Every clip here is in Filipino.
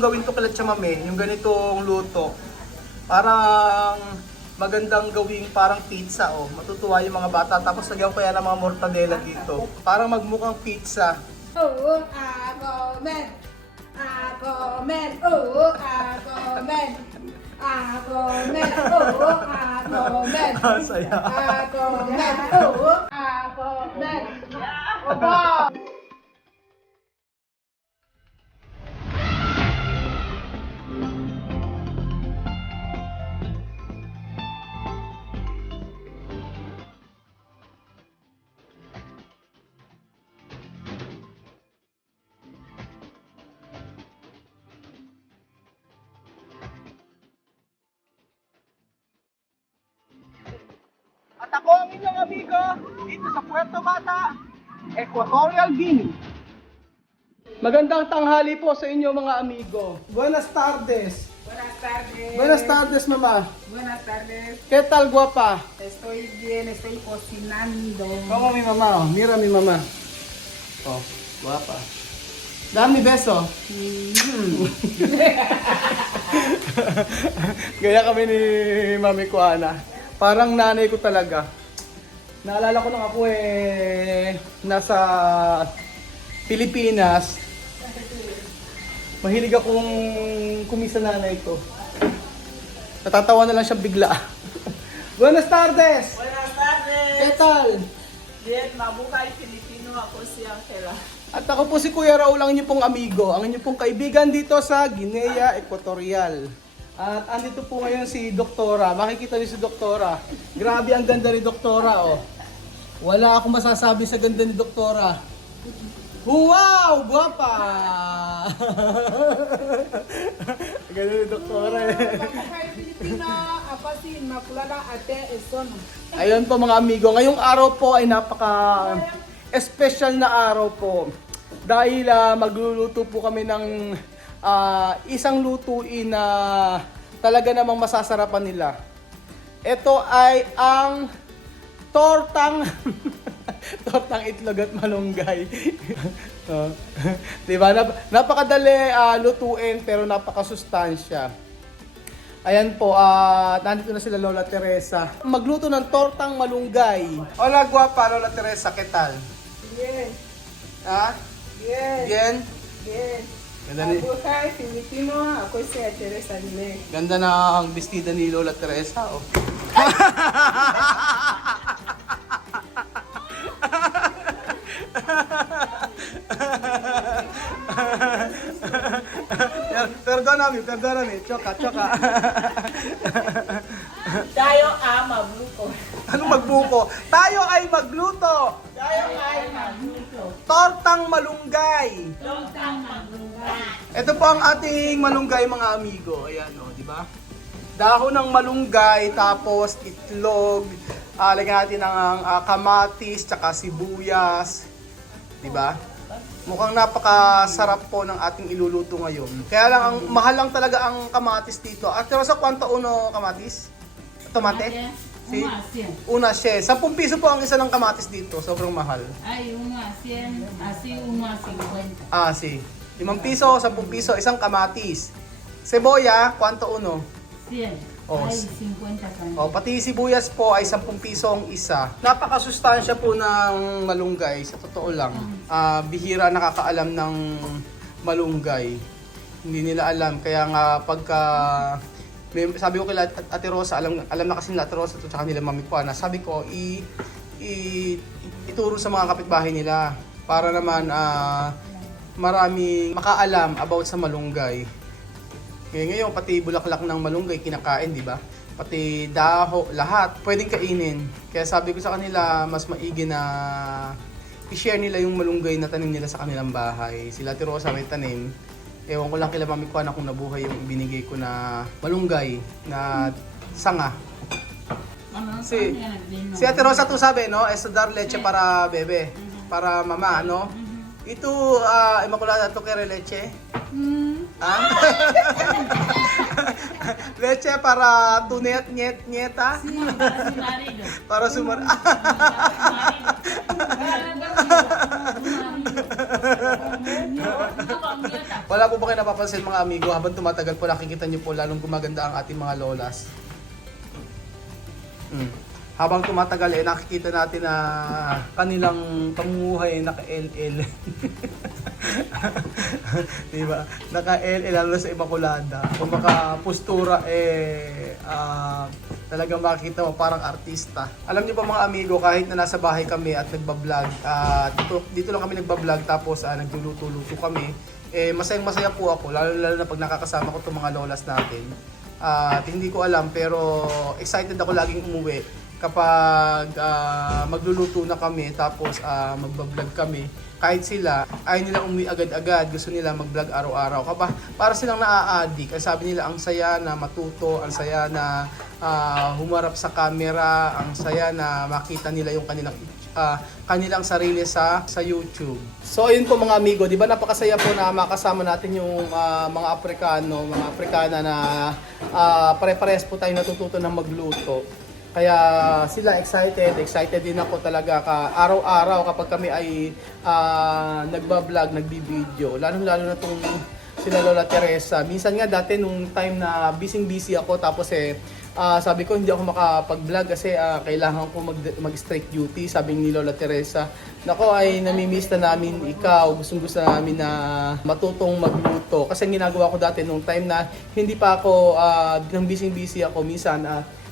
kong gawin to kila chamame, yung ganitong luto. Parang magandang gawing parang pizza, oh. Matutuwa yung mga bata. Tapos lagyan ko yan ng mga mortadella dito. Parang magmukhang pizza. Oo, ako men. Ako men. Oo, ako men. Ako men. Oo, ako men. Saya. Ako men. Oo, ako men. Opo. At ako ang inyong amigo dito sa Puerto Mata, Equatorial Guinea. Magandang tanghali po sa inyo mga amigo. Buenas tardes. Buenas tardes. Buenas tardes, mama. Buenas tardes. ¿Qué tal, guapa? Estoy bien, estoy cocinando. ¿Cómo mi mamá? Oh, mira mi mamá. Oh, guapa. Dame beso. Gaya kami ni Mami Kuana. Parang nanay ko talaga. Naalala ko nung ako nasa Pilipinas. Mahilig akong kumisa nanay ko. Natatawa na lang siya bigla. Buenas tardes! Buenas tardes. ¿Qué tal? Bien, mabuhay Filipino. Ako si Angela. At ako po si Kuya Raul, ang inyong pong amigo, ang inyong pong kaibigan dito sa Guinea Equatorial. At andito po ngayon si Doktora. Makikita niyo si Doktora. Grabe ang ganda ni Doktora, oh. Wala akong masasabi sa ganda ni Doktora. Wow! Guwapa! Ganda ni Doktora eh. Mabuhay Pilipino, ako si Immaculada Ate Esono. Ayun po mga amigo, ngayong araw po ay napaka-special na araw po. Dahil magluluto po kami ng isang lutuin na talaga namang masasarapan nila. Ito ay ang tortang tortang itlog at malunggay. Diba? Napakadali lutuin pero napakasustansya. Ayan po, nandito na sila Lola Teresa. Magluto ng tortang malunggay. Hola, guapa Lola Teresa, ¿qué tal? Bien, Ha? bien, Bien? bien. Ganda, ni, Mabuhay Filipino, ako si Teresa Dile. ganda na ang bestida ni Lola Teresa. Oh. Perdóname, choka. Tayo mabluko. Anong magbuko? Tayo ay magluto! Tayo ay mabluko. Tortang malunggay! Lontang maglungay. Ito po ang ating malunggay mga amigo. Ayan o, di ba? Dahon ng malunggay, tapos itlog, lagyan natin ng kamatis, tsaka sibuyas. Di ba? Mukhang napakasarap po ng ating iluluto ngayon. Kaya lang, ang mahal lang talaga ang kamatis dito. At pero sa kwanto uno kamatis? Tomate? Si? Una siya. 10 piso po ang isa ng kamatis dito. Sobrang mahal. Hay uno a 100, así uno a 50. Ah, si. 5 piso, 10 piso, isang kamatis. Seboya, kwanto uno? 100. Oh, Hay 50 también. O, pati sibuyas po ay 10 piso ang isa. Napakasustansya po ng malunggay, sa totoo lang. Bihira nakakaalam ng malunggay. Hindi nila alam. Kaya nga pagka... sabi ko kila Ate Rosa, alam na kasi nila Ate Rosa at saka nila Mami Kuana. Sabi ko, ituro sa mga kapitbahay nila para naman maraming makaalam about sa malunggay. Kaya ngayon, pati bulaklak ng malunggay kinakain, di ba? Pati daho, lahat, pwedeng kainin. Kaya sabi ko sa kanila, mas maigi na i-share nila yung malunggay na tanim nila sa kanilang bahay. Sila Ate Rosa may tanim. Ewan ko lang kila Mami Kuana kung nabuhay yung binigay ko na malunggay na sanga. Si Ate Rosa to sabi, no? Eso dar leche para bebe. Para mama, no? Ito, Immaculada, to kere leche? Ah? Leche para tu nieta? Sí, para su marido. Para sumar. Para su marido. Wala po ba kayo napapansin mga amigo, habang tumatagal po nakikita niyo po lalong gumaganda ang ating mga lolas. Habang tumatagal nakikita natin na kanilang pamumuhay naka-LL. Diba? Naka-LL lalo sa Immaculada. Kung maka-postura talagang makikita mo parang artista. Alam niyo pa mga amigo, kahit na nasa bahay kami at nagba-vlog, dito lang kami nagba-vlog tapos nagluluto-luto kami, masayang-masaya po ako, lalo na pag nakakasama ko itong mga lolas natin. At hindi ko alam pero excited ako laging umuwi kapag magluluto na kami tapos magba-vlog kami. Kahit sila, ayaw nilang umuwi agad-agad, gusto nila mag-vlog araw-araw. Para silang naa-addict. Sabi nila, ang saya na matuto, ang saya na humarap sa camera, ang saya na makita nila yung kanilang sarili sa YouTube. So ayun po mga amigo, di ba napakasaya po na makasama natin yung mga Afrikana na pare-pares po tayo natututo ng magluto. Kaya sila excited din ako talaga araw-araw kapag kami ay nagba-vlog, nagbi-video. Lalo na tong sila Lola Teresa. Minsan nga dati nung time na busy ako tapos sabi ko hindi ako makapag-vlog kasi kailangan ko mag-strike duty, sabi ni Lola Teresa. Nako ay nami-miss na namin ikaw, gusto namin na matutong magluto. Kasi ang ginagawa ko dati nung time na hindi pa ako nang busy ako, minsan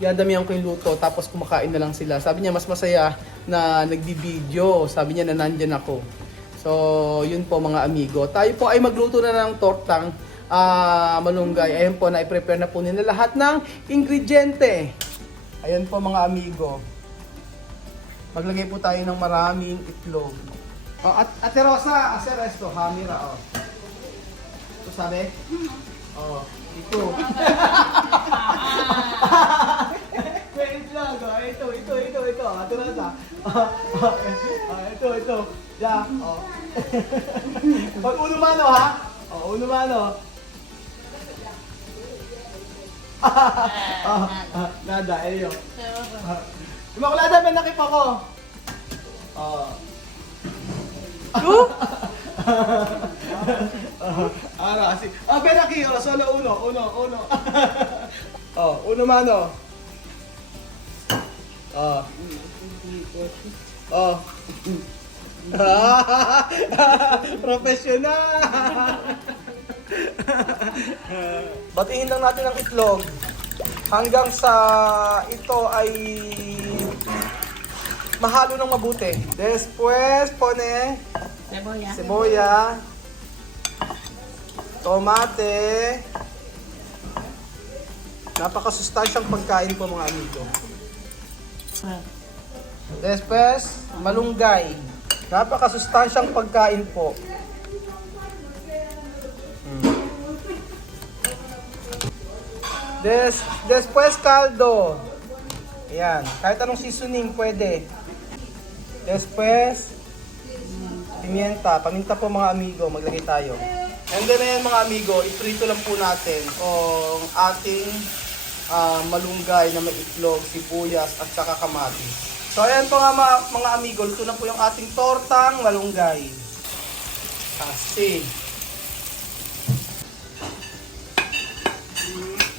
yadamihan ko yung luto tapos kumakain na lang sila. Sabi niya mas masaya na nagbi-video. Sabi niya na nandyan ako. So, yun po mga amigo. Tayo po ay magluto na ng tortang malunggay. Ayan po, na-prepare na po nila lahat ng ingrediente. Ayan po mga amigo. Maglagay po tayo ng maraming itlog. Ate Rosa, ase resto, hamira. Ito sabi? Ito. Wait lang, ito. Ate Rosa. Ito. Yeah. Pag uno mano ha? Uno mano. Nada, ello. Immaculada, may nakip ako. Kasi. Benaki, solo uno. Uno mano. Professional. Batiin lang natin ang itlog hanggang sa ito ay mahalo ng mabuti. Después pone cebolla, tomate. Napakasustansyang pagkain po mga amigo. Después, malunggay. Napakasustansyang pagkain po. Después, caldo. Ayan. Kahit anong seasoning pwede. Después, pimienta. Paminta po mga amigo. Maglagay tayo. And then ayan mga amigo, iprito lang po natin ang ating malunggay na may itlog, sibuyas at saka kamatis. So ayan po nga mga amigo, luto na po yung ating tortang malunggay. Kasi.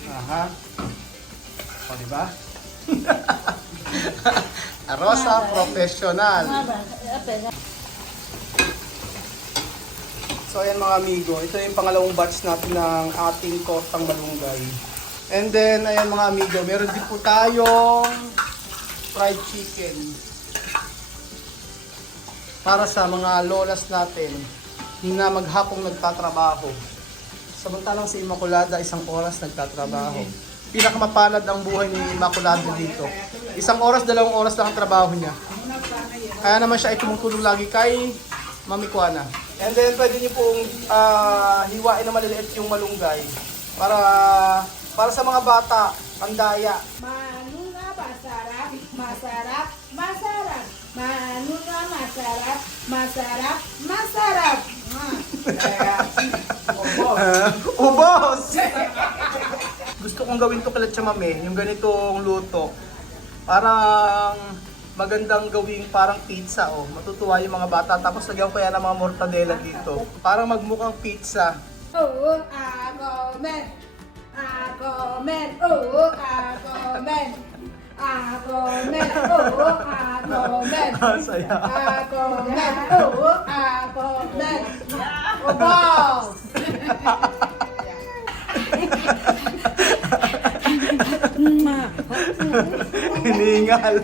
Aha. O diba? Rosa Professional. So ayan mga amigo, ito yung pangalawang batch natin ng ating tortang malunggay. And then ayan mga amigo, meron din po tayong fried chicken. Para sa mga lolas natin na maghapong nagtatrabaho. Samantalang si Immaculada 1 oras nagtatrabaho. Pinakamapalad ang buhay ni Immaculada dito. 1 oras, 2 oras lang ang trabaho niya. Kaya naman siya ay tumutulong lagi kay Mami Kuana. And then pwede niyo pong hiwain na maliliit yung malunggay para sa mga bata, pandaya. Manunga masarap, masarap, masarap. Manunga masarap, masarap, masarap. Ubos! Gusto kong gawin to kalat siya mami, yung ganitong luto. Parang magandang gawing parang pizza, oh. Matutuwa yung mga bata. Tapos lagyan ko yan ng mga mortadela dito. Parang magmukhang pizza. Oo, ako men. Ako men. Oo, ako men. Ako men. Oo, ako men. Saya. Ako men. Oo, ako men. Oh, boss! Hiningal.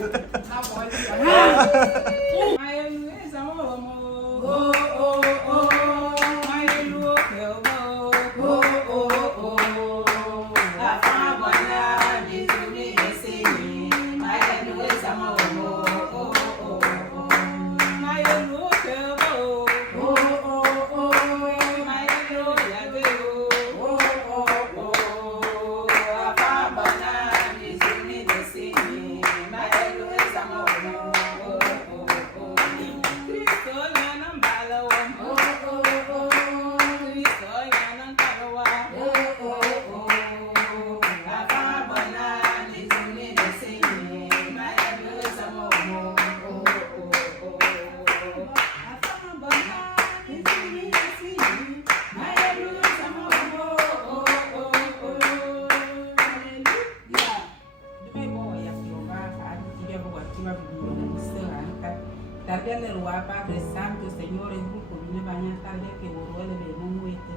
Tarde le ruwa Padre Santo, Señor, en grupo vine baña tarde que borró el bemo muete.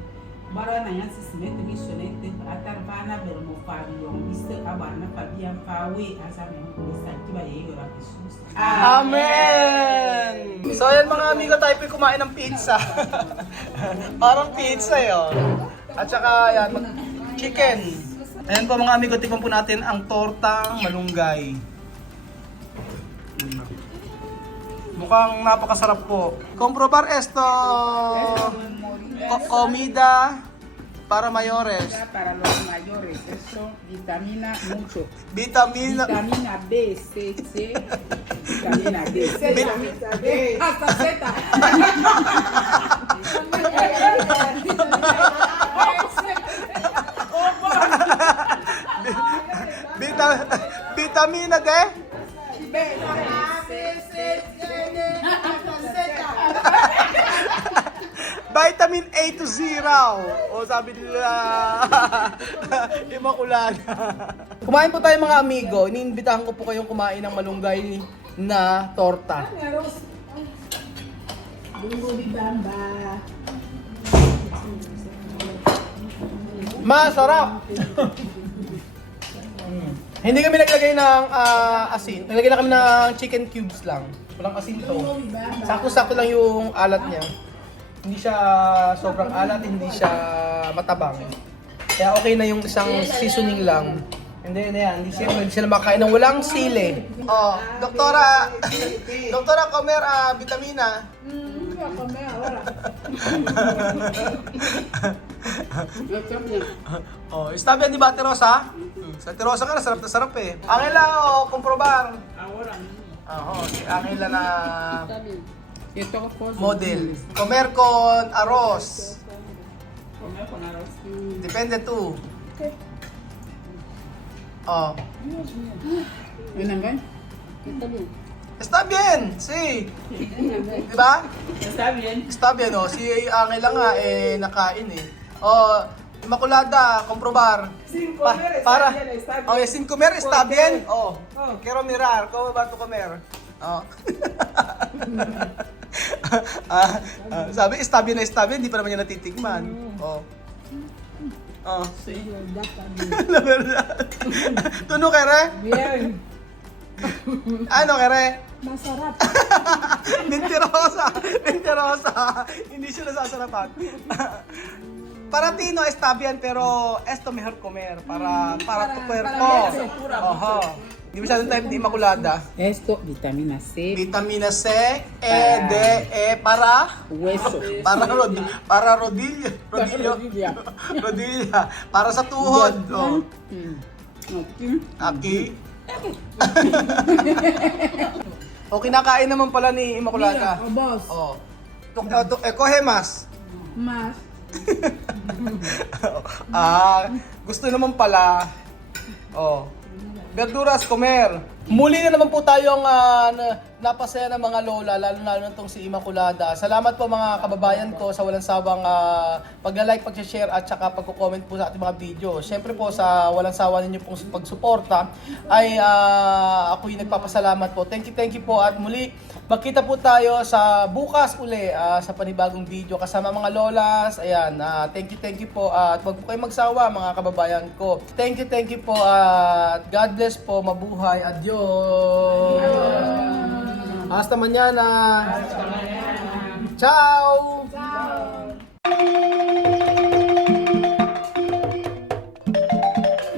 Bara na yan sismete missionete atar bana bermo fabion biste abana fabian fawe asame ko sa tiba yego ra Jesus. Amen! So ayan mga amigo, tayo po kumain ng pizza. Parang pizza yun. At saka yan, chicken. Ayan po mga amigo, tikman po natin ang tortang malunggay. Mukhang napakasarap po. Comprobar esto comida para mayores. Para los mayores, eso vitamina mucho. Vitamina. Vitamina B, C, C. Vitamina D. Vitamina D. Hasta Z. Vitamina D. B, C, C, D, hasta Z. Vitamin A to zero. O sabi nila, Immaculada. Kumain po tayo mga amigo. Iniimbitahan ko po kayong kumain ng malunggay na torta. Bingo di bamba. Masarap! Hindi kami naglagay ng asin. Naglagay na kami ng chicken cubes lang. Walang asin to. Sakto-sakto lang yung alat niya. Hindi siya sobrang alat, hindi siya matabang. Kaya okay na yung isang seasoning lang. Hindi na yan, hindi sila makain ng walang sili. Oh, doktora, doktora, comer vitamina. Ako na, wala. Oh, está bien, di ba, Ate Rosa? Sa Ate Rosa ka, sarap na sarap eh. Angela, oh, comprobar. Oo, si Angela na Ito po. model. Comer con arroz. Comer con arroz. Depende tu. Oh. Yun ang gan? Está bien, sí. Di ba? Está bien. Está bien, oh. Si Angela nga, nakain eh. Oh, Immaculada, comprobar. Sin comer Para. está bien, está bien. Oh, sin comer está ¿Por qué? bien. Oh, quiero mirar. ¿Cómo va tu comer? Oh. Sabi, está bien, hindi pa naman niya natitikman. Oh. Oh. La verdad. ¿Tú no quieres? Bien. Ano kere? Masarap. Mentirosa! Mentirosa! Hindi siya nasasarapan. Para ti no está bien, pero esto mejor comer para tu cuerpo. Oho. Di masyadong type ni Immaculada. Esto, vitamina C, Vitamina C, E, D, E para hueso. para rodillo, rodillo. Rodilla. Para sa tuhod. Oh. Aki. O kinakain naman pala ni Immaculada. Mira, boss. Oh. Coge mas. Mas. Gusto naman pala. Oh. Verduras comer. Muli na naman po tayong napasaya ng mga lola, lalo na itong si Immaculada. Salamat po mga kababayan ko sa walang sawang pag-like, pag-share at saka pag-comment po sa ating mga video. Siyempre po sa walang sawa ninyo pong pagsuporta ay ako'y nagpapasalamat po. Thank you po at muli magkita po tayo sa bukas uli sa panibagong video kasama mga lolas. Ayan, thank you po at wag po kayo magsawa mga kababayan ko. Thank you po at God bless po, mabuhay. Adios. Hasta mañana. Ciao.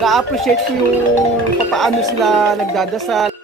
Na-appreciate ko yung paano sila nagdadasal.